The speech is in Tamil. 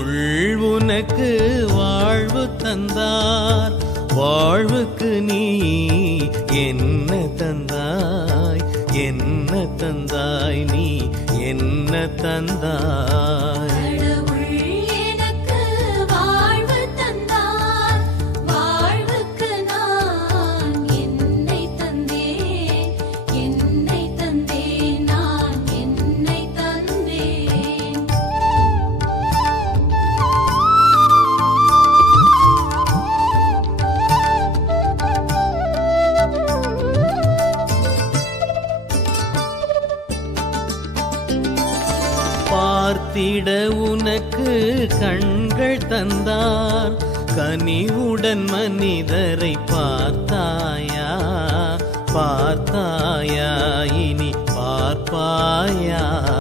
கடவுள் உனக்கு வாழ்வு தந்தார், வாழ்வுக்கு நீ என்ன தந்தாய், என்ன தந்தாய், நீ என்ன தந்தாய்? பார்த்திட உனக்கு கண்கள் தந்தார், கனிவுடன் மனிதரை பார்த்தாயா, பார்த்தாயா, இனி பார்ப்பாயா?